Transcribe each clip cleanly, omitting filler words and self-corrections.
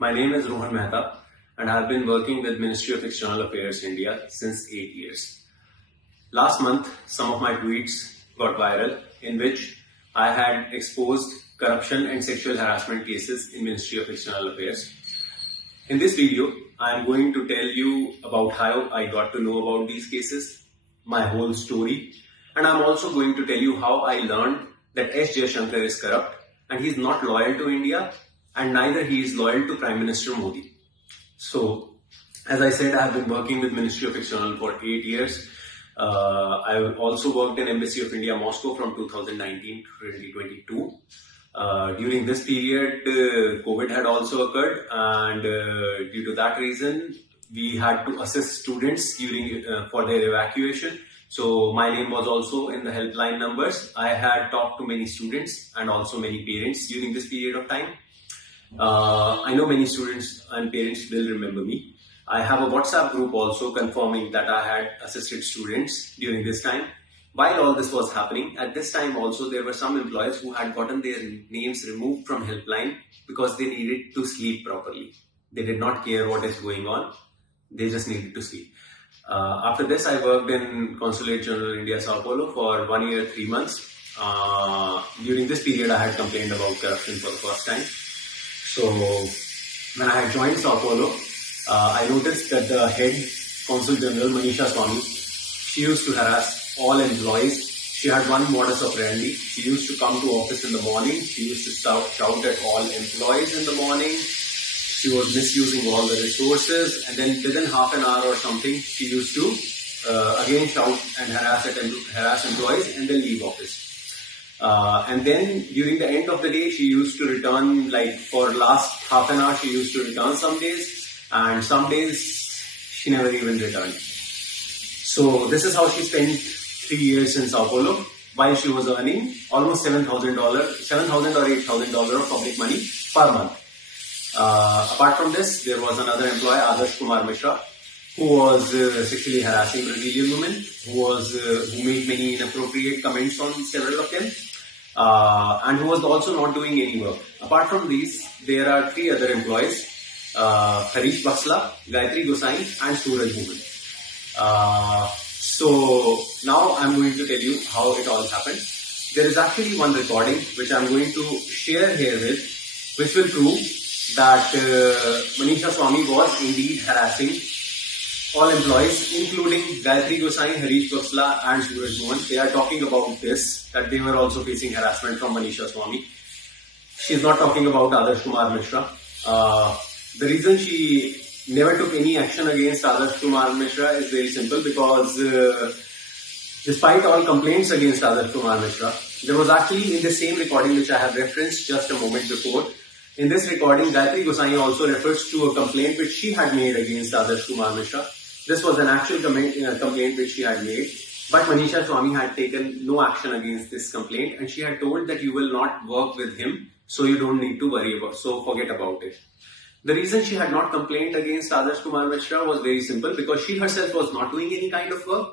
My name is Rohan Mehta and I have been working with Ministry of External Affairs India since 8 years. Last month, some of my tweets got viral in which I had exposed corruption and sexual harassment cases in Ministry of External Affairs. In this video, I am going to tell you about how I got to know about these cases, my whole story, and I am also going to tell you how I learned that Jaishankar is corrupt and he is not loyal to India and neither he is loyal to Prime Minister Modi. So, as I said, I have been working with Ministry of External for 8 years. I also worked in Embassy of India, Moscow from 2019 to 2022. During this period, COVID had also occurred, and due to that reason, we had to assist students during for their evacuation. So my name was also in the helpline numbers. I had talked to many students and also many parents during this period of time. I know many students and parents will remember me. I have a WhatsApp group also confirming that I had assisted students during this time. While all this was happening, at this time also there were some employees who had gotten their names removed from helpline because they needed to sleep properly. They did not care what is going on. They just needed to sleep. After this, I worked in Consulate General India, Sao Paulo for 1 year, 3 months. During this period, I had complained about corruption for the first time. So when I had joined Sao Paulo, I noticed that the head Consul General, Manisha Swamy, she used to harass all employees. She had one modus operandi. She used to come to office in the morning. She used to shout at all employees in the morning. She was misusing all the resources, and then within half an hour or something, she used to again shout and harass employees and then leave office. And then during the end of the day, she used to return, like for last half an hour, she used to return some days, and some days she never even returned. So this is how she spent 3 years in Sao Paulo, while she was earning almost $7,000 or $8,000 of public money per month. Apart from this, there was another employee, Adarsh Kumar Mishra, who was sexually harassing Brazilian women, who made many inappropriate comments on several of them, and who was also not doing any work. Apart from these, there are 3 other employees, Harish Baksla, Gayatri Gosai, and Suraj Mohan. So now I'm going to tell you how it all happened. There is actually one recording which I'm going to share here with, which will prove that Manisha Swamy was indeed harassing all employees, including Gayatri Gosai, Harish Baksla and Suraj Mohan. They are talking about this, that they were also facing harassment from Manisha Swamy. She's not talking about Adarsh Kumar Mishra. The reason she never took any action against Adarsh Kumar Mishra is very simple, because despite all complaints against Adarsh Kumar Mishra, there was actually in the same recording which I have referenced just a moment before. In this recording, Gayatri Gosai also refers to a complaint which she had made against Adarsh Kumar Mishra. This was an actual complaint which she had made, but Manisha Swamy had taken no action against this complaint, and she had told that you will not work with him, so you don't need to worry about, so forget about it. The reason she had not complained against Adarsh Kumar Mishra was very simple, because she herself was not doing any kind of work,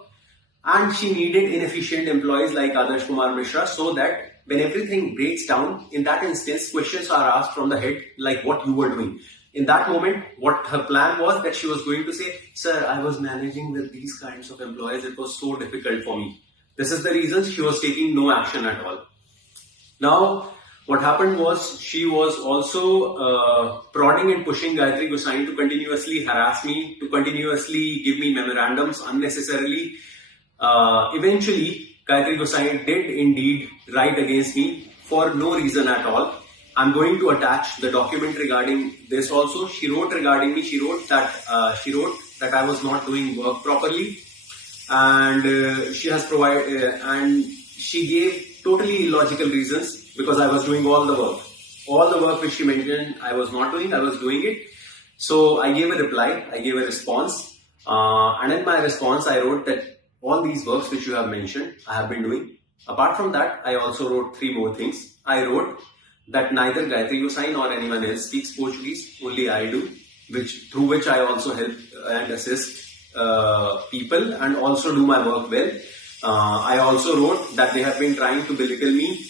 and she needed inefficient employees like Adarsh Kumar Mishra, so that when everything breaks down, in that instance, questions are asked from the head, like what you were doing. In that moment, what her plan was that she was going to say, sir, I was managing with these kinds of employees. It was so difficult for me. This is the reason she was taking no action at all. Now, what happened was she was also prodding and pushing Gayatri Gosai to continuously harass me, to continuously give me memorandums unnecessarily. Eventually, Gayatri Gosai did indeed write against me for no reason at all. I'm going to attach the document regarding this also. She wrote regarding me. She wrote that I was not doing work properly, and she has provided and she gave totally illogical reasons, because I was doing all the work. All the work which she mentioned I was not doing, I was doing it. So I gave a reply. I gave a response, and in my response I wrote that all these works which you have mentioned I have been doing. Apart from that, I also wrote 3 more things. I wrote that neither Gayatri Gosai nor anyone else speaks Portuguese, only I do, through which I also help and assist people and also do my work well. I also wrote that they have been trying to belittle me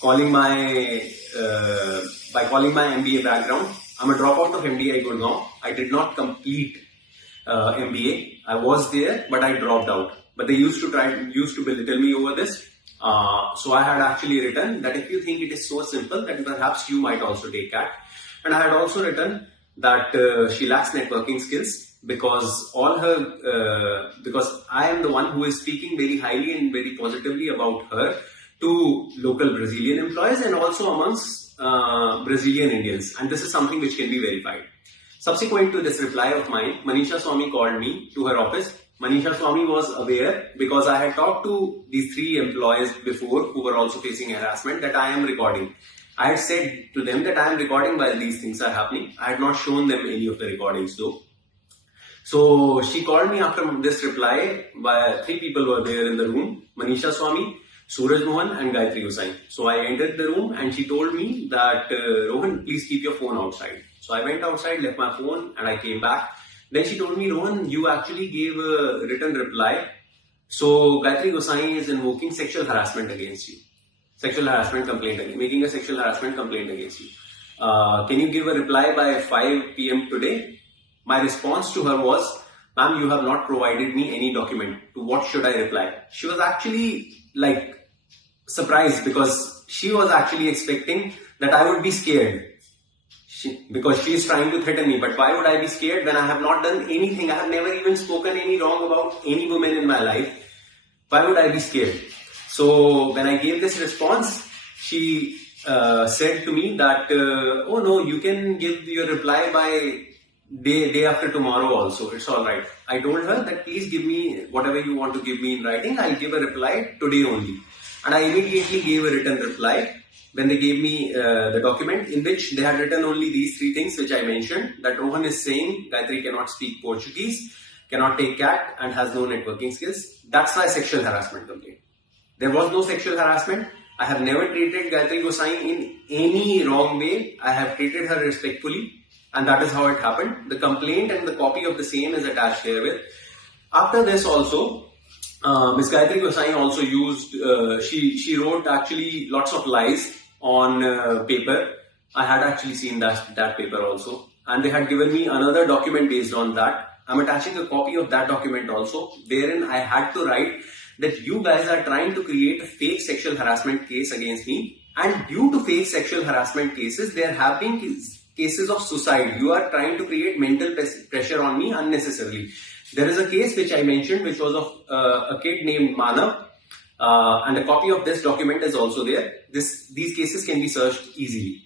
calling my MBA background. I'm a dropout of MBA Gurgaon. I did not complete MBA. I was there, but I dropped out. But they used to belittle me over this. So I had actually written that if you think it is so simple, that perhaps you might also take CAT. And I had also written that she lacks networking skills because because I am the one who is speaking very highly and very positively about her to local Brazilian employees and also amongst Brazilian Indians. And this is something which can be verified. Subsequent to this reply of mine, Manisha Swamy called me to her office. Manisha Swamy was aware because I had talked to these 3 employees before who were also facing harassment that I am recording. I had said to them that I am recording while these things are happening. I had not shown them any of the recordings though. So she called me after this reply. 3 people were there in the room: Manisha Swamy, Suraj Mohan and Gayatri Hussain. So I entered the room and she told me that Rohan, please keep your phone outside. So I went outside, left my phone and I came back. Then she told me, Rohan, you actually gave a written reply. So Gayatri Hussain is invoking sexual harassment against you. Sexual harassment complaint, making a sexual harassment complaint against you. Can you give a reply by 5 p.m. today? My response to her was, ma'am, you have not provided me any document. To what should I reply? She was actually surprised because she was actually expecting that I would be scared. Because she is trying to threaten me. But why would I be scared when I have not done anything? I have never even spoken any wrong about any woman in my life. Why would I be scared? So when I gave this response, she said to me that, oh no, you can give your reply by day after tomorrow also. It's all right. I told her that please give me whatever you want to give me in writing. I'll give a reply today only. And I immediately gave a written reply when they gave me the document in which they had written only these 3 things which I mentioned, that Rohan is saying Gayatri cannot speak Portuguese, cannot take CAT and has no networking skills. That's my sexual harassment complaint. There was no sexual harassment. I have never treated Gayatri Hussain in any wrong way. I have treated her respectfully and that is how it happened. The complaint and the copy of the same is attached herewith. After this also, Ms. Gayatri Hussain also used, she wrote actually lots of lies on paper. I had actually seen that paper also. And they had given me another document based on that. I'm attaching a copy of that document also. Therein I had to write that you guys are trying to create a fake sexual harassment case against me. And due to fake sexual harassment cases, there have been cases of suicide. You are trying to create mental pressure on me unnecessarily. There is a case which I mentioned which was of a kid named Manav. And a copy of this document is also there. These cases can be searched easily.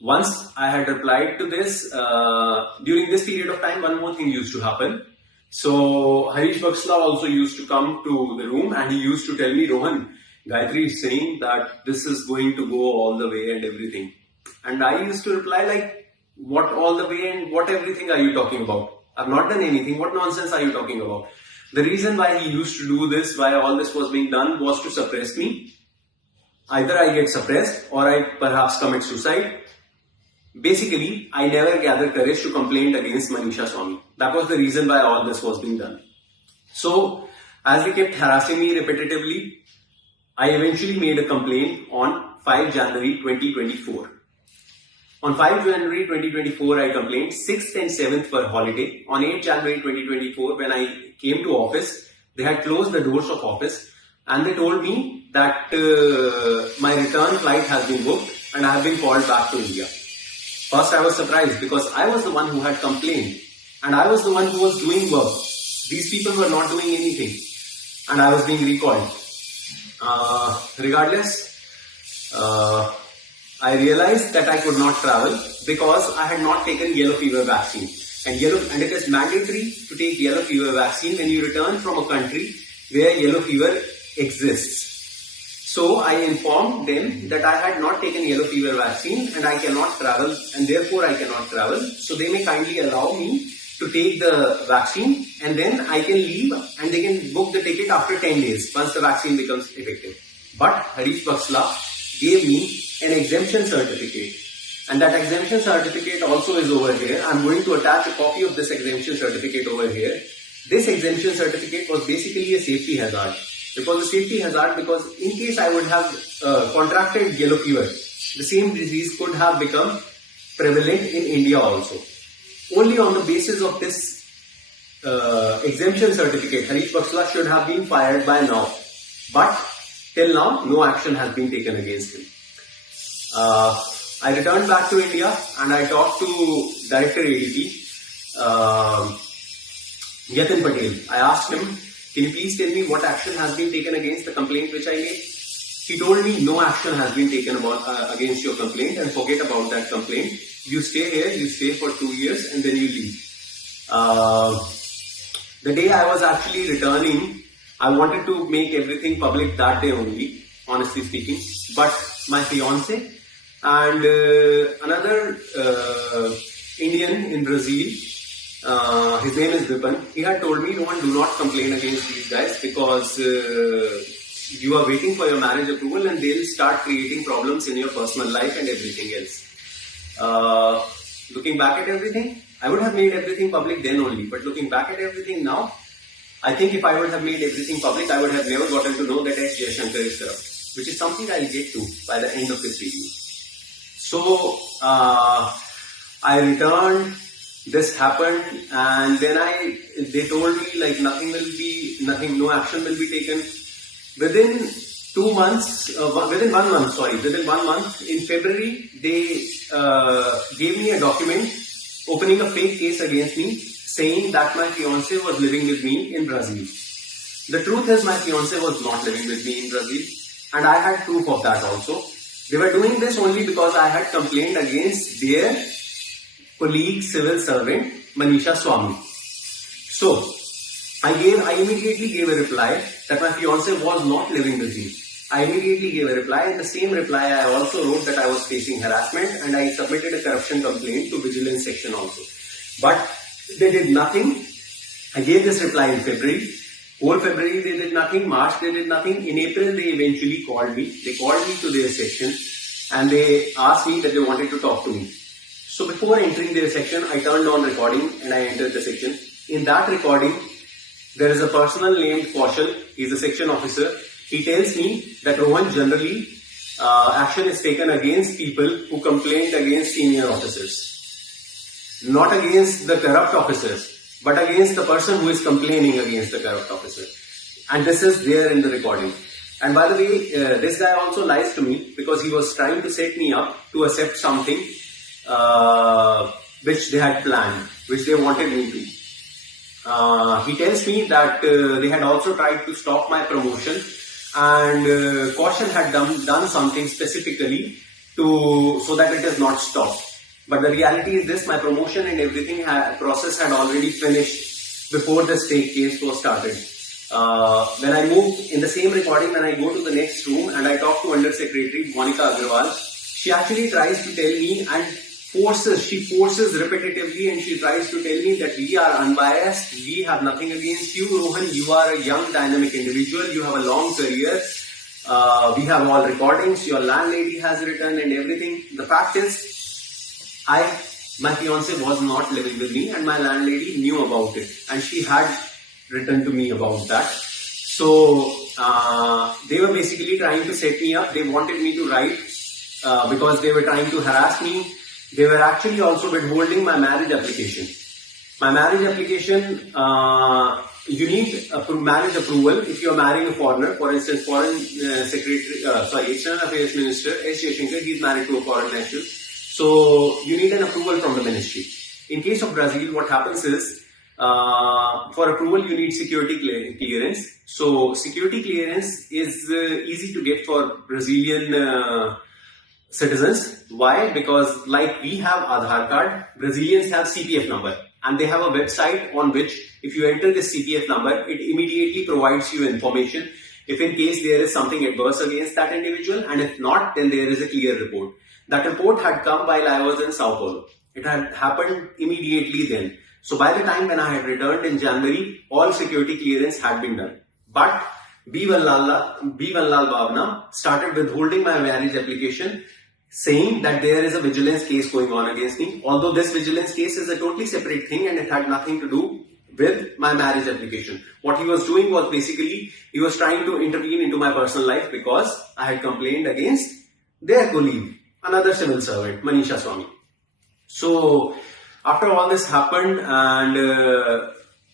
Once I had replied to this, during this period of time, one more thing used to happen. So Harish Baksla also used to come to the room and he used to tell me, Rohan, Gayatri is saying that this is going to go all the way and everything. And I used to reply like, what all the way and what everything are you talking about? I've not done anything. What nonsense are you talking about? The reason why he used to do this, why all this was being done, was to suppress me. Either I get suppressed or I perhaps commit suicide. Basically, I never gathered courage to complain against Manisha Swamy. That was the reason why all this was being done. So, as they kept harassing me repetitively, I eventually made a complaint on 5 January 2024. On 5 January 2024, I complained. 6th and 7th were holiday. On 8 January 2024, when I came to office, they had closed the doors of office and they told me that my return flight has been booked and I have been called back to India. First, I was surprised because I was the one who had complained and I was the one who was doing work. These people were not doing anything and I was being recalled. Regardless, I realized that I could not travel because I had not taken yellow fever vaccine. And it is mandatory to take yellow fever vaccine when you return from a country where yellow fever exists. So I informed them that I had not taken yellow fever vaccine and I cannot travel and therefore I cannot travel. So they may kindly allow me to take the vaccine and then I can leave and they can book the ticket after 10 days once the vaccine becomes effective. But Harish Baksla gave me an exemption certificate. And that exemption certificate also is over here. I'm going to attach a copy of this exemption certificate over here. This exemption certificate was basically a safety hazard. It was a safety hazard because in case I would have contracted yellow fever, the same disease could have become prevalent in India also. Only on the basis of this exemption certificate, Harish Baksla should have been fired by now. But till now, no action has been taken against him. I returned back to India and I talked to Director ADP, Yatin Patel. I asked him, can you please tell me what action has been taken against the complaint which I made? He told me no action has been taken against your complaint and forget about that complaint. You stay here, you stay for 2 years and then you leave. The day I was actually returning, I wanted to make everything public that day only, honestly speaking. But my fiance and another Indian in Brazil, his name is Vipan, he had told me, Rohan, do not complain against these guys because you are waiting for your marriage approval and they'll start creating problems in your personal life and everything else. Looking back at everything, I would have made everything public then only. But looking back at everything now, I think if I would have made everything public, I would have never gotten to know that Jaishankar is corrupt, which is something I'll get to by the end of this video. So, I returned, this happened, and then they told me like no action will be taken. Within 1 month, in February, they gave me a document opening a fake case against me, saying that my fiance was living with me in Brazil. The truth is my fiance was not living with me in Brazil, and I had proof of that also. They were doing this only because I had complained against their colleague civil servant Manisha Swami. So I immediately gave a reply that my fiance was not living with me. I immediately gave a reply. In the same reply, I also wrote that I was facing harassment and I submitted a corruption complaint to Vigilance section also. But they did nothing. I gave this reply in February. Whole February they did nothing. March they did nothing. In April they eventually called me. They called me to their section and they asked me that they wanted to talk to me. So before entering their section, I turned on recording and I entered the section. In that recording, there is a person named Kaushal. He is a section officer. He tells me that Rohan, generally action is taken against people who complained against senior officers. Not against the corrupt officers, but against the person who is complaining against the corrupt officer. And this is there in the recording. And by the way, this guy also lies to me because he was trying to set me up to accept something which they had planned, which they wanted me to. He tells me that they had also tried to stop my promotion and Caution had done something specifically so that it is not stopped. But the reality is this, my promotion and everything process had already finished before the state case was started. When I moved in the same recording, when I go to the next room and I talk to Under Secretary Monica Agarwal, she actually tries to tell me and she forces repetitively and she tries to tell me that we are unbiased, we have nothing against you, Rohan, you are a young dynamic individual, you have a long career, we have all recordings, your landlady has written and everything. The fact is, my fiance was not living with me and my landlady knew about it and she had written to me about that. So, they were basically trying to set me up, they wanted me to write because they were trying to harass me. They were actually also withholding my marriage application. My marriage application, you need marriage approval if you are marrying a foreigner. For instance, External Affairs Minister S. Jaishankar, he is married to a foreign national. So you need an approval from the ministry. In case of Brazil, what happens is, for approval you need security clearance. So security clearance is easy to get for Brazilian citizens. Why? Because like we have Aadhaar card, Brazilians have CPF number and they have a website on which if you enter this CPF number, it immediately provides you information if in case there is something adverse against that individual, and if not, then there is a clear report. That report had come while I was in Sao Paulo. It had happened immediately then. So by the time when I had returned in January, all security clearance had been done. But Bivanlal Bhavna started withholding my marriage application, saying that there is a vigilance case going on against me. Although this vigilance case is a totally separate thing and it had nothing to do with my marriage application. What he was doing was basically, he was trying to intervene into my personal life because I had complained against their colleague, another civil servant, Manisha Swami. So after all this happened, and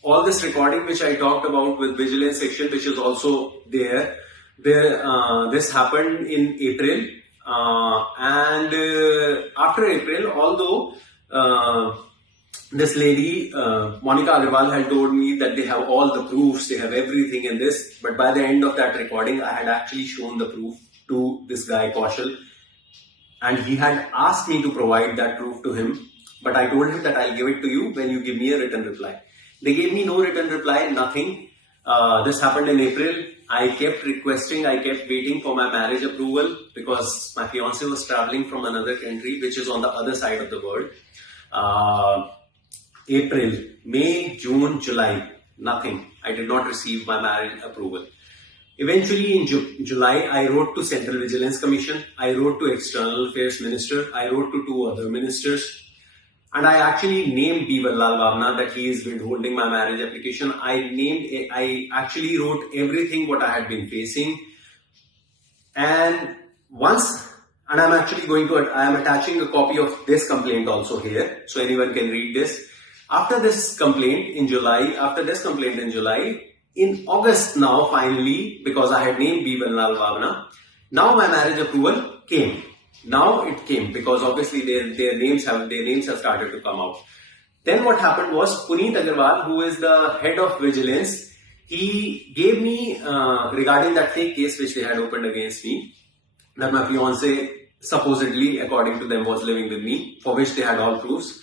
all this recording which I talked about with Vigilance section, which is also there, this happened in April, and after April, although this lady, Monica Agarwal, had told me that they have all the proofs, they have everything in this, but by the end of that recording, I had actually shown the proof to this guy Kaushal, and he had asked me to provide that proof to him, but I told him that I'll give it to you when you give me a written reply. They gave me no written reply, nothing. This happened in April. I kept requesting, I kept waiting for my marriage approval because my fiance was traveling from another country, which is on the other side of the world. April, May, June, July, nothing. I did not receive my marriage approval. Eventually in July, I wrote to Central Vigilance Commission, I wrote to External Affairs Minister, I wrote to 2 other ministers, and I actually named Bibalal Bhavna that he is withholding my marriage application. I actually wrote everything what I had been facing, and I'm attaching a copy of this complaint also here, so anyone can read this. After this complaint in July, in August now finally, because I had named Bibalal Bhavna, now my marriage approval came. Now it came because obviously their names have started to come out. Then what happened was Puneet Agarwal, who is the head of Vigilance, he gave me regarding that fake case which they had opened against me, that my fiance supposedly, according to them, was living with me, for which they had all proofs.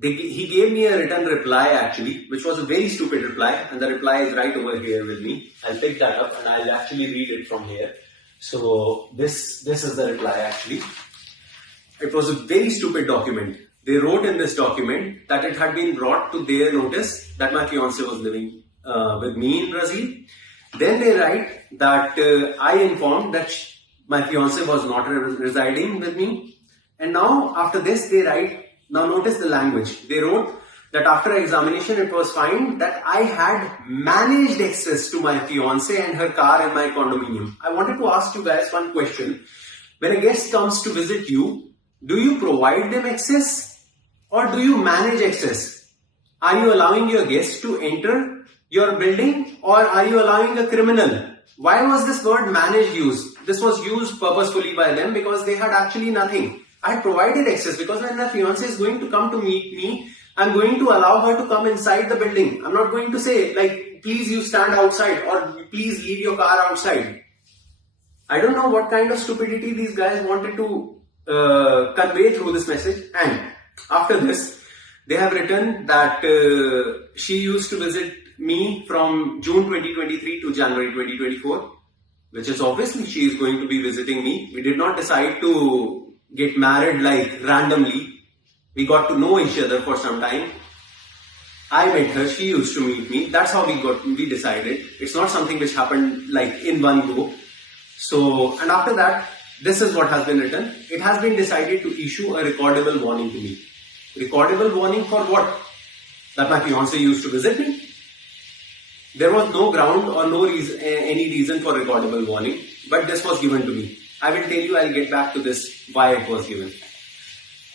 He gave me a written reply actually, which was a very stupid reply, and the reply is right over here with me. I'll pick that up and I'll actually read it from here. So this is the reply actually. It was a very stupid document. They wrote in this document that it had been brought to their notice that my fiance was living with me in Brazil. Then they write that I informed that my fiance was not residing with me. And now after this they write, now notice the language. They wrote that after examination it was found that I had managed access to my fiance and her car in my condominium. I wanted to ask you guys one question. When a guest comes to visit you, do you provide them access or do you manage access? Are you allowing your guest to enter your building or are you allowing a criminal? Why was this word manage used? This was used purposefully by them because they had actually nothing. I had provided access because when my fiance is going to come to meet me, I'm going to allow her to come inside the building. I'm not going to say like, please you stand outside or please leave your car outside. I don't know what kind of stupidity these guys wanted to convey through this message. And after this, they have written that she used to visit me from June 2023 to January 2024, which is obviously she is going to be visiting me. We did not decide to get married like randomly. We got to know each other for some time. I met her, she used to meet me. That's how we decided. It's not something which happened like in one go. So, and after that, this is what has been written. It has been decided to issue a recordable warning to me. Recordable warning for what? That my fiance used to visit me. There was no ground or no reason, any reason for recordable warning, but this was given to me. I will tell you, I'll get back to this, why it was given.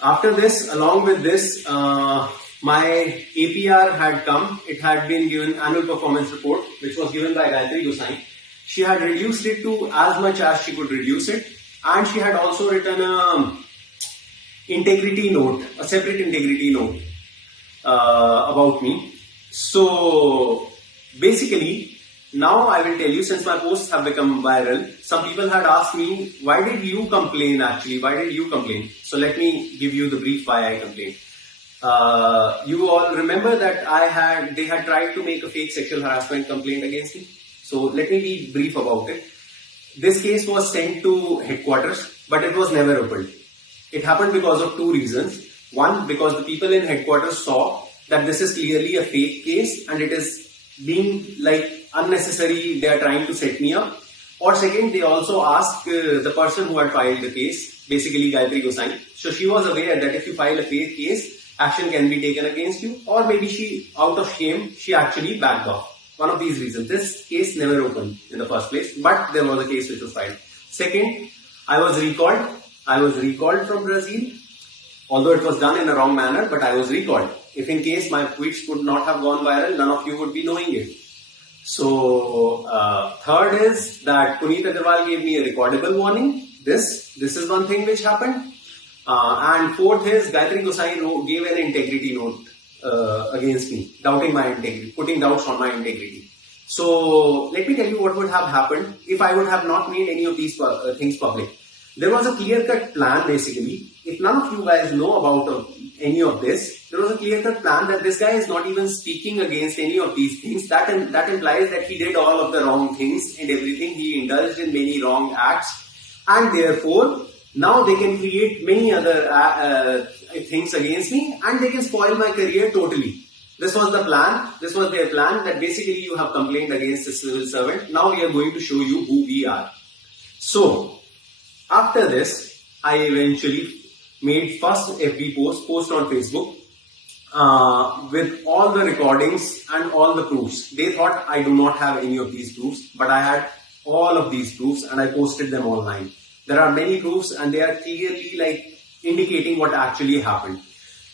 After this, along with this, my APR had come. It had been given annual performance report, which was given by Gayatri Gosai. She had reduced it to as much as she could reduce it. And she had also written a integrity note, a separate integrity note about me. So basically, now I will tell you, since my posts have become viral, some people had asked me, why did you complain actually? Why did you complain? So let me give you the brief why I complained. You all remember that they had tried to make a fake sexual harassment complaint against me. So let me be brief about it. This case was sent to headquarters, but it was never opened. It happened because of 2 reasons. One, because the people in headquarters saw that this is clearly a fake case and it is being like unnecessary, they are trying to set me up. Or second, they also asked the person who had filed the case, basically Gayatri Gosai. So she was aware that if you file a fake case, action can be taken against you, or maybe she, out of shame, she actually backed off. One of these reasons. This case never opened in the first place, but there was a case which was filed. Second, I was recalled. I was recalled from Brazil, although it was done in a wrong manner, but I was recalled. If in case my tweets would not have gone viral, none of you would be knowing it. So, third is that Puneet Agarwal gave me a recordable warning. This is one thing which happened. And fourth is Gayatri Gosai gave an integrity note against me, doubting my integrity, putting doubts on my integrity. So, let me tell you what would have happened if I would have not made any of these things public. There was a clear-cut plan basically. If none of you guys know about any of this, there was a clear-cut plan that this guy is not even speaking against any of these things. That implies that he did all of the wrong things and everything. He indulged in many wrong acts, and therefore now they can create many other things against me, and they can spoil my career totally. This was the plan. This was their plan, that basically you have complained against a civil servant. Now we are going to show you who we are. So, after this, I eventually made first FB post on Facebook with all the recordings and all the proofs. They thought I do not have any of these proofs, but I had all of these proofs and I posted them online. There are many proofs and they are clearly indicating what actually happened.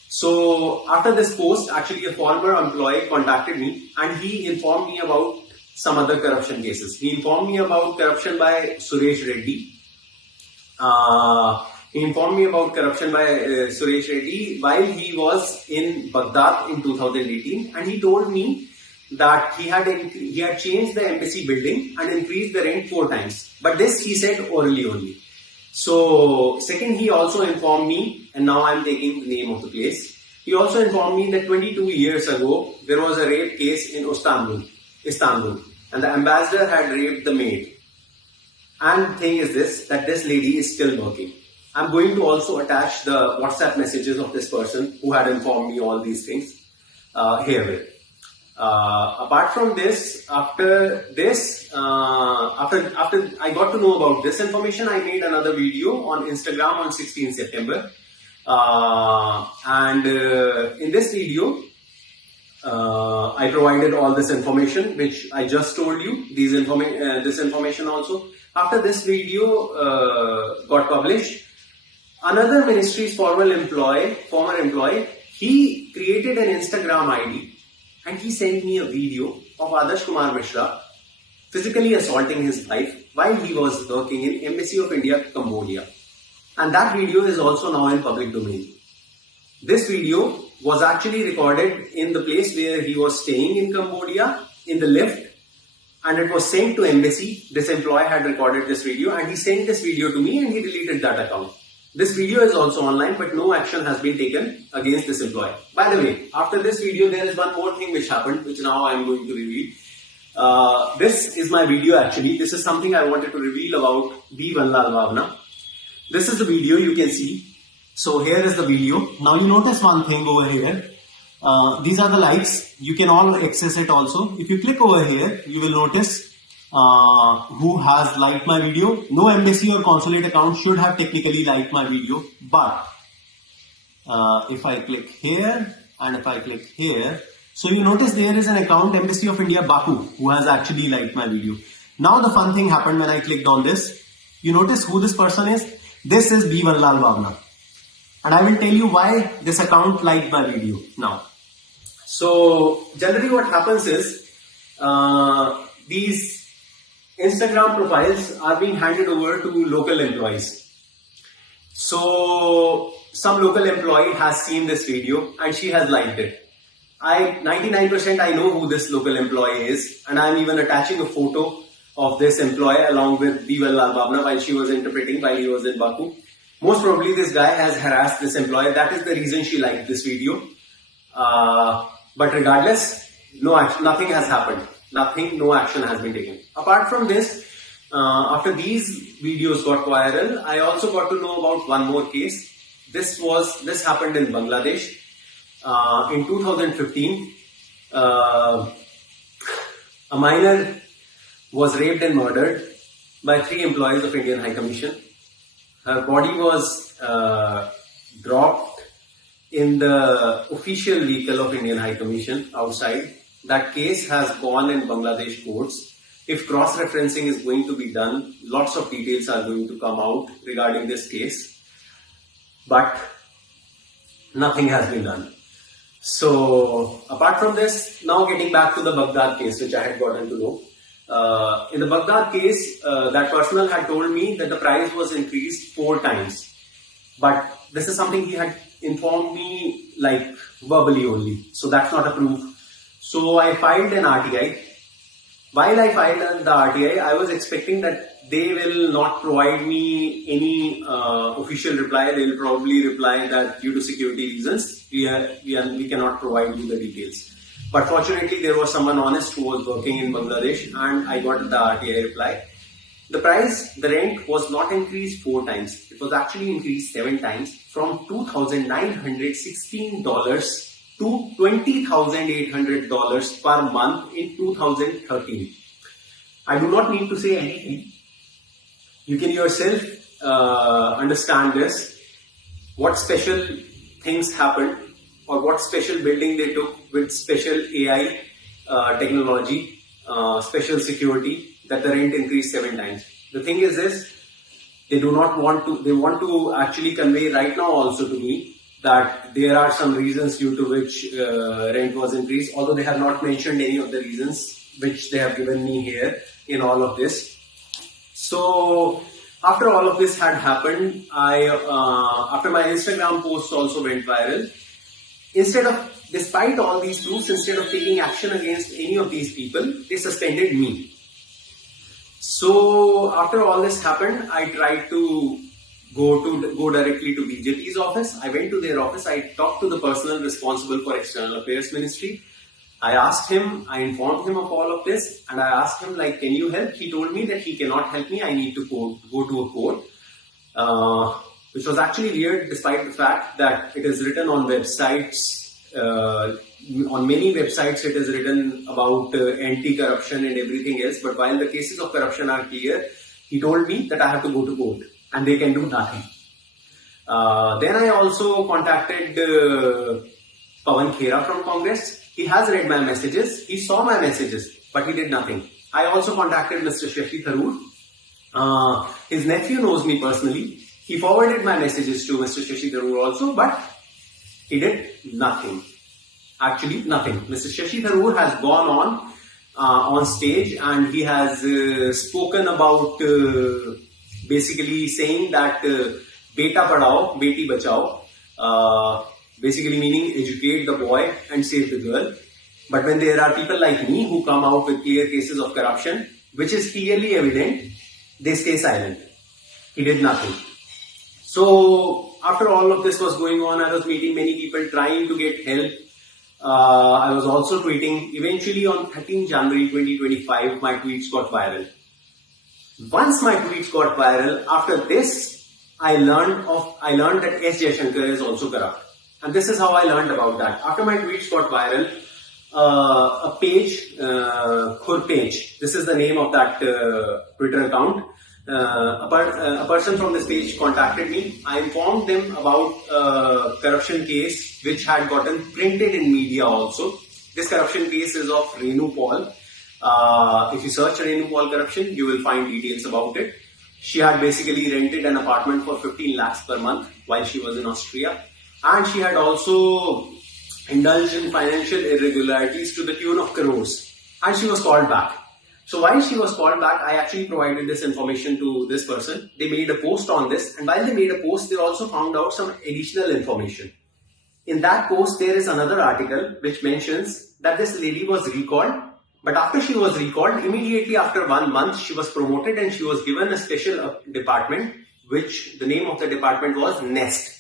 So after this post, actually a former employee contacted me and he informed me about some other corruption cases. He informed me about corruption by Suresh Reddy. He informed me about corruption by Suresh Reddy while he was in Baghdad in 2018, and he told me that he had changed the embassy building and increased the rent 4 times. But this he said orally only. So second, he also informed me, and now I am taking the name of the place. He also informed me that 22 years ago there was a rape case in Istanbul, and the ambassador had raped the maid. And the thing is this, that this lady is still working. I'm going to also attach the WhatsApp messages of this person who had informed me all these things here. Apart from this, after I got to know about this information, I made another video on Instagram on 16 September. In this video, I provided all this information which I just told you, this information also. After this video got published, another ministry's former employee, he created an Instagram ID and he sent me a video of Adarsh Kumar Mishra physically assaulting his wife while he was working in Embassy of India, Cambodia. And that video is also now in public domain. This video was actually recorded in the place where he was staying in Cambodia, in the lift, and it was sent to embassy. This employee had recorded this video and he sent this video to me and he deleted that account. This video is also online, but no action has been taken against this employee. By the way, after this video, there is one more thing which happened, which now I am going to reveal. This is my video actually. This is something I wanted to reveal about B. Vanlal Bhavna. This is the video you can see. So here is the video. Now you notice one thing over here. These are the likes. You can all access it also. If you click over here, you will notice who has liked my video. No embassy or consulate account should have technically liked my video. But if I click here and if I click here, so you notice there is an account, Embassy of India Baku, who has actually liked my video. Now the fun thing happened when I clicked on this. You notice who this person is? This is B. Vanlal Bhavna. And I will tell you why this account liked my video now. So generally what happens is these Instagram profiles are being handed over to local employees. So some local employee has seen this video and she has liked it. 99% I know who this local employee is, and I am even attaching a photo of this employee along with B. Vanlal Bhavna while she was interpreting while he was in Baku. Most probably this guy has harassed this employee. That is the reason she liked this video. But regardless, nothing has happened. No action has been taken. Apart from this, after these videos got viral, I also got to know about one more case. This happened in Bangladesh. In 2015, a minor was raped and murdered by 3 employees of Indian High Commission. Her body was dropped in the official vehicle of Indian High Commission outside. That case has gone in Bangladesh courts. If cross-referencing is going to be done, lots of details are going to come out regarding this case. But nothing has been done. So apart from this, now getting back to the Baghdad case, which I had gotten to know. In the Baghdad case, that person had told me that the price was increased 4 times. But this is something he had informed me like verbally only. So that's not a proof. So I filed an RTI. While I filed the RTI, I was expecting that they will not provide me any official reply. They will probably reply that due to security reasons, we cannot provide you the details. But fortunately, there was someone honest who was working in Bangladesh and I got the RTI reply. The price, the rent was not increased 4 times. It was actually increased 7 times from $2,916 to $20,800 per month in 2013. I do not need to say anything. You can yourself understand this. What special things happened or what special building they took with special AI technology, special security, that the rent increased 7 times. The thing is this, they want to actually convey right now also to me that there are some reasons due to which rent was increased, although they have not mentioned any of the reasons which they have given me here in all of this. So after all of this had happened, after my Instagram post also went viral, despite all these proofs, instead of taking action against any of these people, they suspended me. So after all this happened, I tried to go directly to BJP's office. I went to their office. I talked to the person responsible for External Affairs Ministry. I asked him, I informed him of all of this, and I asked him, like, can you help? He told me that he cannot help me. I need to go to a court, which was actually weird, despite the fact that it is written on websites. On many websites, it is written about anti-corruption and everything else. But while the cases of corruption are clear, he told me that I have to go to court and they can do nothing. Then I also contacted Pawan Khera from Congress. He has read my messages. He saw my messages, but he did nothing. I also contacted Mr. Shashi Tharoor. His nephew knows me personally. He forwarded my messages to Mr. Shashi Tharoor also, but he did nothing. Actually, nothing. Mr. Shashi Tharoor has gone on stage and he has spoken about basically saying that Beta Padhao, Beti Bachao, basically meaning educate the boy and save the girl. But when there are people like me who come out with clear cases of corruption, which is clearly evident, they stay silent. He did nothing. So after all of this was going on, I was meeting many people trying to get help. I was also tweeting. Eventually on 13 January 2025, my tweets got viral. Once my tweets got viral, after this, I learned that S. Jaishankar is also corrupt. And this is how I learned about that. After my tweets got viral, a page, Khur page, this is the name of that Twitter account. A person from this page contacted me. I informed them about a corruption case which had gotten printed in media also. This corruption case is of Renu Paul. If you search Renu Paul corruption, you will find details about it. She had basically rented an apartment for 15 lakhs per month while she was in Austria. And she had also indulged in financial irregularities to the tune of crores. And she was called back. So while she was called back, I actually provided this information to this person. They made a post on this, and while they made a post, they also found out some additional information. In that post, there is another article which mentions that this lady was recalled, but after she was recalled, immediately after 1 month, she was promoted and she was given a special department, which the name of the department was Nest.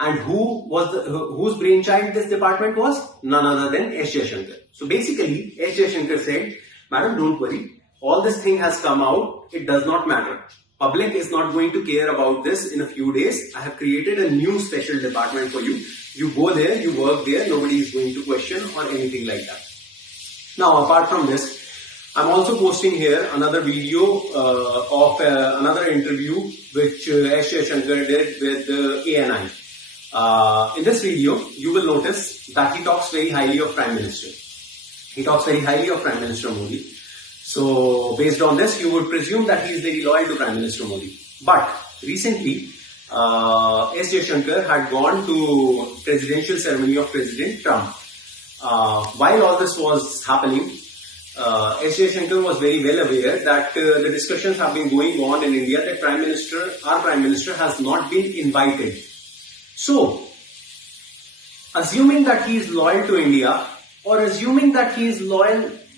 And whose brainchild this department was? None other than S. Jaishankar. So basically, S. Jaishankar said, Madam, don't worry. All this thing has come out. It does not matter. Public is not going to care about this in a few days. I have created a new special department for you. You go there, you work there. Nobody is going to question or anything like that. Now, apart from this, I'm also posting here another video of another interview which S. Jaishankar did with ANI. In this video, you will notice that he talks very highly of Prime Minister. He talks very highly of Prime Minister Modi. So, based on this, you would presume that he is very loyal to Prime Minister Modi. But recently, S. Jaishankar had gone to presidential ceremony of President Trump. While all this was happening, S. Jaishankar was very well aware that the discussions have been going on in India that our Prime Minister has not been invited. So, assuming that he is loyal to India, or assuming that he is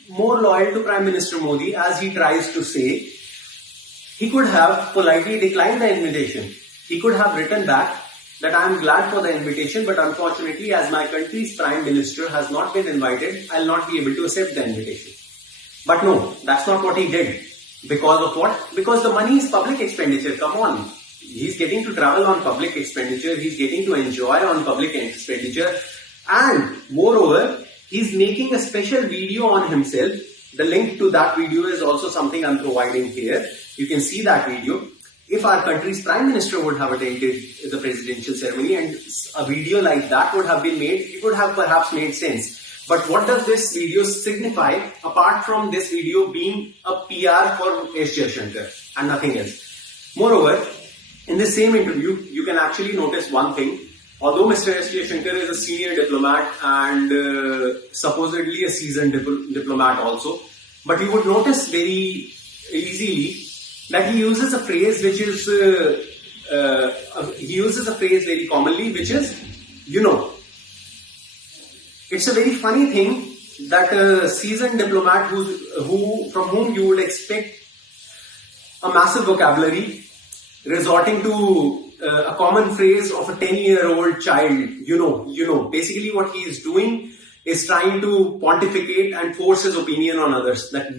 more loyal to Prime Minister Modi, as he tries to say, he could have politely declined the invitation. He could have written back that I am glad for the invitation, but unfortunately, as my country's Prime Minister has not been invited, I will not be able to accept the invitation. But no, that's not what he did. Because of what? Because the money is public expenditure. Come on. He's getting to travel on public expenditure. He's getting to enjoy on public expenditure. And moreover, he's making a special video on himself. The link to that video is also something I'm providing here. You can see that video. If our country's Prime Minister would have attended the presidential ceremony and a video like that would have been made, it would have perhaps made sense. But what does this video signify apart from this video being a PR for S. Jaishankar and nothing else? Moreover, in the same interview, you can actually notice one thing. Although Mr. S. Jaishankar is a senior diplomat and supposedly a seasoned diplomat also, but you would notice very easily that he uses a phrase which is, he uses a phrase very commonly, which is, you know. It's a very funny thing that a seasoned diplomat from whom you would expect a massive vocabulary, resorting to a common phrase of a 10-year-old child, you know. Basically what he is doing is trying to pontificate and force his opinion on others, that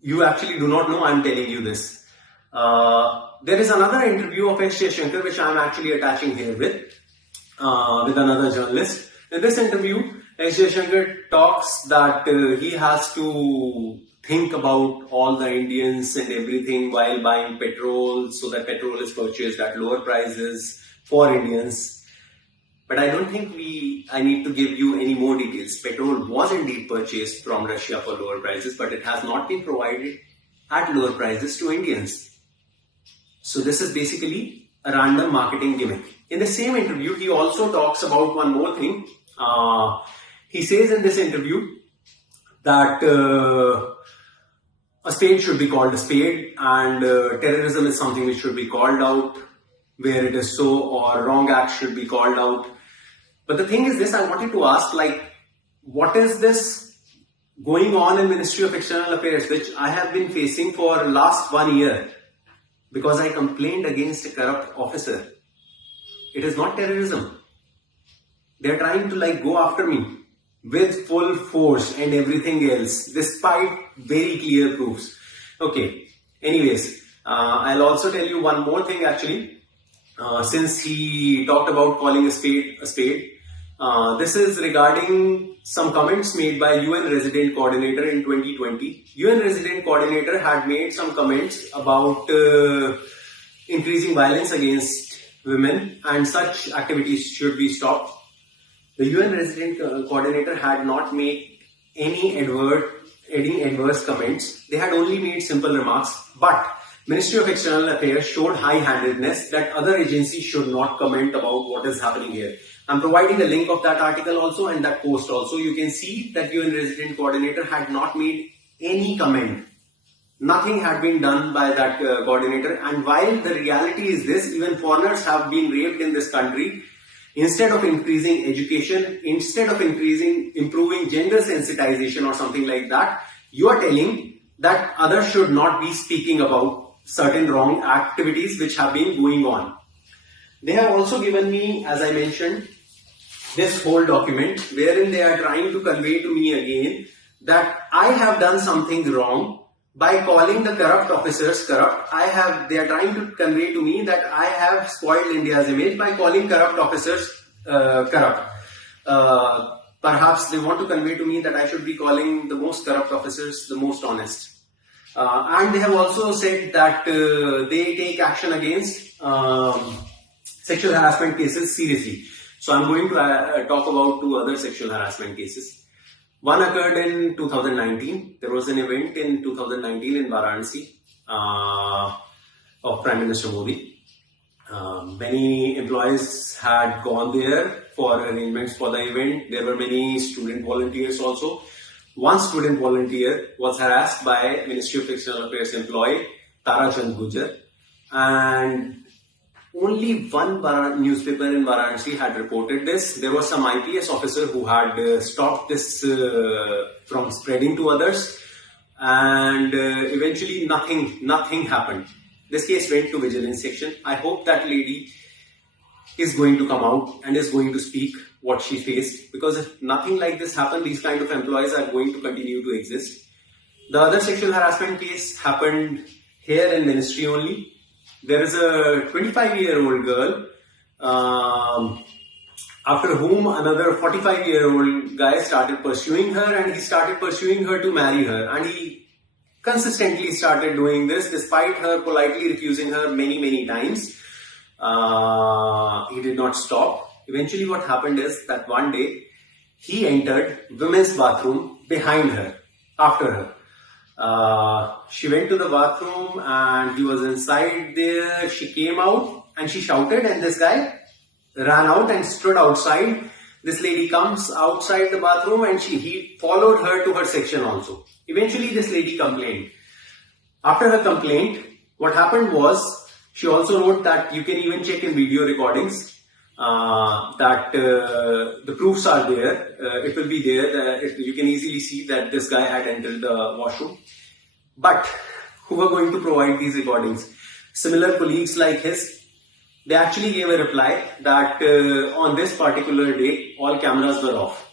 you actually do not know, I'm telling you this. There is another interview of S. Jaishankar which I am actually attaching here with another journalist. In this interview, S. Jaishankar talks that he has to think about all the Indians and everything while buying petrol, so that petrol is purchased at lower prices for Indians. But I don't think I need to give you any more details. Petrol was indeed purchased from Russia for lower prices, but it has not been provided at lower prices to Indians. So this is basically a random marketing gimmick. In the same interview, he also talks about one more thing. He says in this interview that a spade should be called a spade, and terrorism is something which should be called out where it is so, or wrong acts should be called out. But the thing is this, I wanted to ask, what is this going on in Ministry of External Affairs, which I have been facing for last 1 year, because I complained against a corrupt officer. It is not terrorism. They are trying to go after me with full force and everything else, despite very clear proofs. Okay, anyways, I'll also tell you one more thing actually. Since he talked about calling a spade, this is regarding some comments made by UN Resident Coordinator in 2020. UN Resident Coordinator had made some comments about increasing violence against women, and such activities should be stopped. The UN Resident Coordinator had not made any adverse comments. They had only made simple remarks. But Ministry of External Affairs showed high-handedness that other agencies should not comment about what is happening here. I'm providing a link of that article also and that post also. You can see that UN Resident Coordinator had not made any comment. Nothing had been done by that coordinator. And while the reality is this, even foreigners have been raped in this country. Instead of increasing education, instead of improving gender sensitization or something like that, you are telling that others should not be speaking about certain wrong activities which have been going on. They have also given me, as I mentioned, this whole document wherein they are trying to convey to me again that I have done something wrong by calling the corrupt officers corrupt. They are trying to convey to me that I have spoiled India's image by calling corrupt officers corrupt. Perhaps they want to convey to me that I should be calling the most corrupt officers the most honest. And they have also said that they take action against sexual harassment cases seriously. So I'm going to talk about 2 other sexual harassment cases. One occurred in 2019. There was an event in 2019 in Varanasi of Prime Minister Modi. Many employees had gone there for arrangements for the event. There were many student volunteers also. One student volunteer was harassed by Ministry of External Affairs employee Tara Chand Gujar, and only one newspaper in Varanasi had reported this. There was some IPS officer who had stopped this from spreading to others, and eventually nothing happened. This case went to Vigilance section. I hope that lady is going to come out and is going to speak what she faced, because if nothing like this happened, these kind of employees are going to continue to exist. The other sexual harassment case happened here in ministry only. There is a 25-year-old girl after whom another 45-year-old guy started pursuing her, and he started pursuing her to marry her, and he consistently started doing this despite her politely refusing her many times. He did not stop. Eventually what happened is that one day he entered women's bathroom behind her, after her. She went to the bathroom and he was inside there. She came out and she shouted, and this guy ran out and stood outside. This lady comes outside the bathroom and he followed her to her section also. Eventually this lady complained. After her complaint, what happened was, she also wrote that you can even check in video recordings that the proofs are there. It will be there. You can easily see that this guy had entered the washroom. But who are going to provide these recordings? Similar colleagues like his, they actually gave a reply that on this particular day, all cameras were off.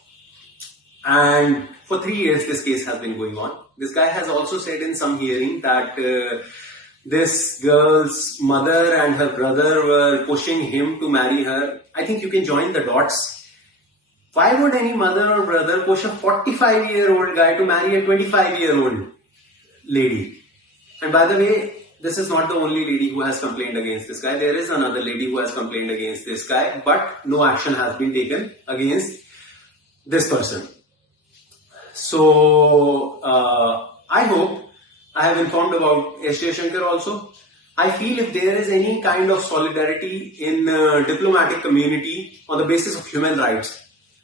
And for 3 years, this case has been going on. This guy has also said in some hearing that this girl's mother and her brother were pushing him to marry her. I think you can join the dots. Why would any mother or brother push a 45-year-old guy to marry a 25-year-old lady? And by the way, this is not the only lady who has complained against this guy. There is another lady who has complained against this guy, but no action has been taken against this person. So, I hope I have informed about Jaishankar also. I feel if there is any kind of solidarity in diplomatic community on the basis of human rights,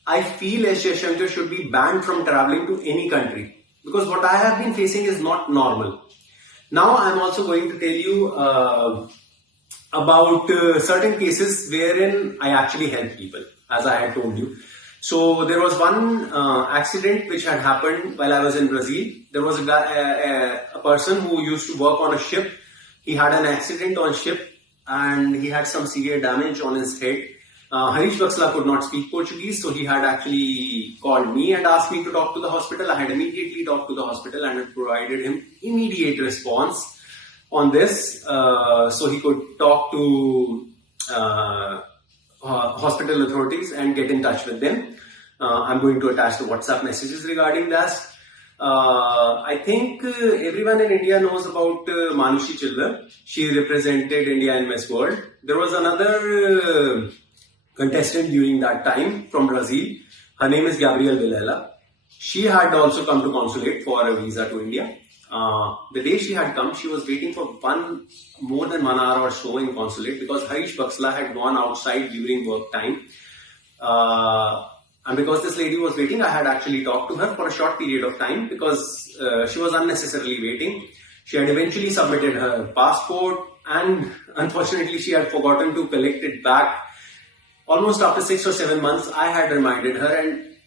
I feel Jaishankar should be banned from traveling to any country, because what I have been facing is not normal. Now I am also going to tell you about certain cases wherein I actually help people, as I had told you. So there was one accident which had happened while I was in Brazil. There was a person who used to work on a ship. He had an accident on ship and he had some severe damage on his head. Harish Baksla could not speak Portuguese, so he had actually called me and asked me to talk to the hospital. I had immediately talked to the hospital and had provided him immediate response on this, so he could talk to hospital authorities and get in touch with them. I'm going to attach the WhatsApp messages regarding that. I think everyone in India knows about Manushi Chillar. She represented India in Miss World. There was another contestant during that time from Brazil. Her name is Gabrielle Villela. She had also come to consulate for a visa to India. The day she had come, she was waiting for more than 1 hour or so in consulate, because Harish Baksla had gone outside during work time. And because this lady was waiting, I had actually talked to her for a short period of time, because she was unnecessarily waiting. She had eventually submitted her passport, and unfortunately she had forgotten to collect it back. Almost after 6 or 7 months, I had reminded her and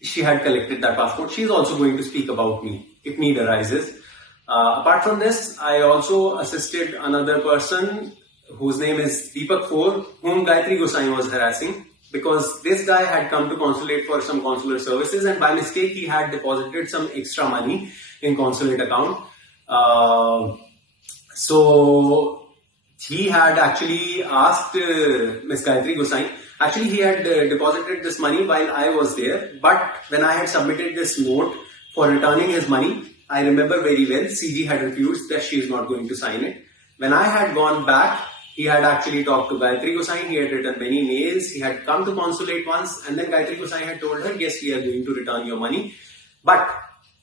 she had collected that passport. She is also going to speak about me if need arises. Apart from this, I also assisted another person whose name is Deepak Kaur, whom Gayatri Gosai was harassing, because this guy had come to consulate for some consular services, and by mistake he had deposited some extra money in consulate account. So he had actually asked Ms. Gayatri Gosai. Actually, he had deposited this money while I was there, but when I had submitted this note for returning his money, I remember very well, CG had refused that she is not going to sign it. When I had gone back, He had actually talked to Gayatri Gosain, he had written many mails, he had come to consulate once, and then Gayatri Gosain had told her, yes, we are going to return your money. But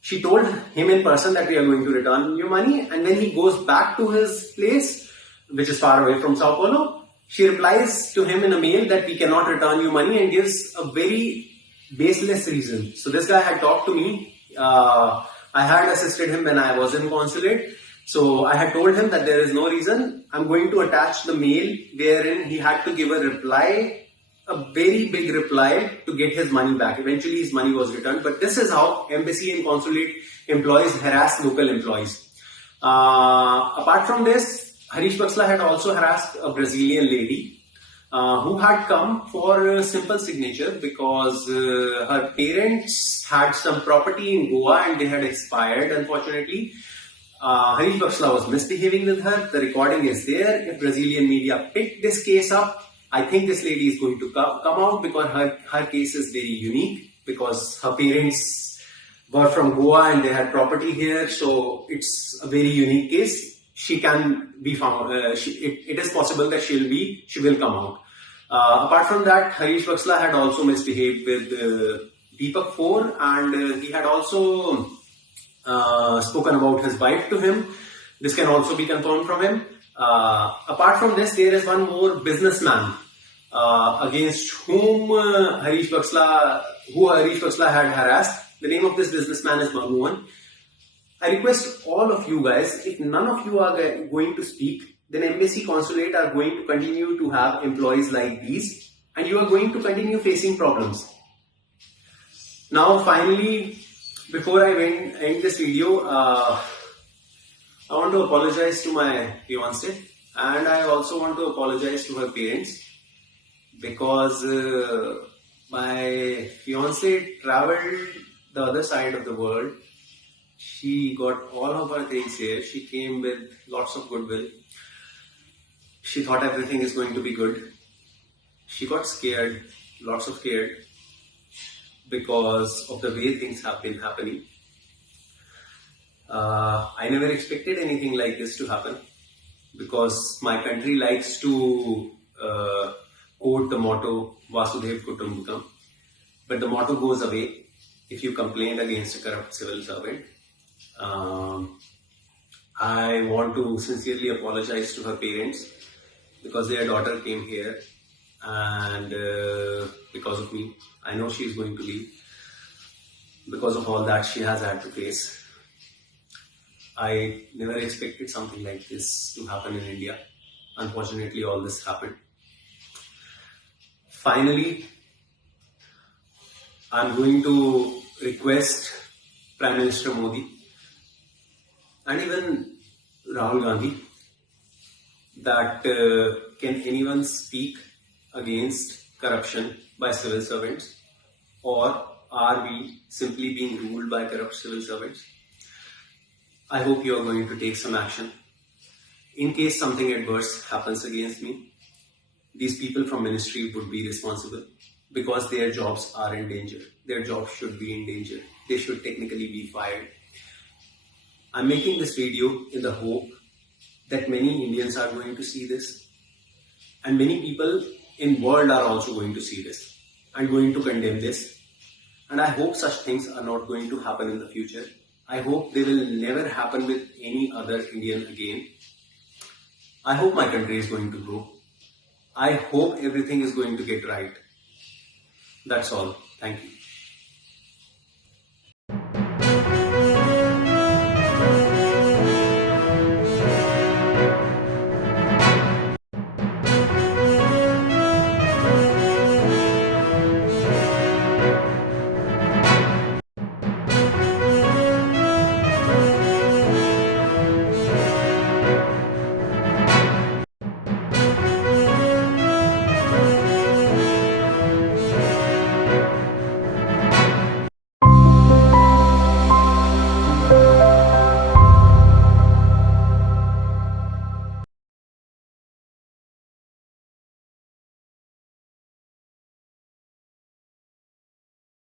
she told him in person that we are going to return your money, and when he goes back to his place, which is far away from Sao Paulo, she replies to him in a mail that we cannot return you money and gives a very baseless reason. So this guy had talked to me. I had assisted him when I was in consulate. So I had told him that there is no reason. I'm going to attach the mail wherein he had to give a reply, a very big reply to get his money back. Eventually his money was returned. But this is how embassy and consulate employees harass local employees. Apart from this, Harish Baksla had also harassed a Brazilian lady who had come for a simple signature because her parents had some property in Goa and they had expired, unfortunately. Harish Baksla was misbehaving with her. The recording is there. If Brazilian media picked this case up, I think this lady is going to come out because her case is very unique because her parents were from Goa and they had property here. So it's a very unique case. She can be found, it is possible that she will come out. Apart from that, Harish Baksla had also misbehaved with Deepak Four, and he had also spoken about his wife to him. This can also be confirmed from him. Apart from this, there is one more businessman against whom Harish Baksla had harassed. The name of this businessman is Manmohan. I request all of you guys, if none of you are going to speak, then embassy consulate are going to continue to have employees like these and you are going to continue facing problems. Now finally, before I end this video, I want to apologize to my fiancée and I also want to apologize to her parents because my fiancée traveled the other side of the world. She got all of her things here. She came with lots of goodwill. She thought everything is going to be good. She got scared, lots of scared, because of the way things have been happening. I never expected anything like this to happen because my country likes to quote the motto Vasudev Kutumbakam, but the motto goes away if you complain against a corrupt civil servant. I want to sincerely apologize to her parents because their daughter came here and because of me. I know she is going to leave because of all that she has had to face. I never expected something like this to happen in India. Unfortunately, all this happened. Finally, I'm going to request Prime Minister Modi and even Rahul Gandhi that can anyone speak against corruption by civil servants, or are we simply being ruled by corrupt civil servants? I hope you are going to take some action. In case something adverse happens against me, these people from ministry would be responsible because their jobs are in danger. Their jobs should be in danger. They should technically be fired. I'm making this video in the hope that many Indians are going to see this and many people in world are also going to see this and going to condemn this. And I hope such things are not going to happen in the future. I hope they will never happen with any other Indian again. I hope my country is going to grow. I hope everything is going to get right. That's all. Thank you.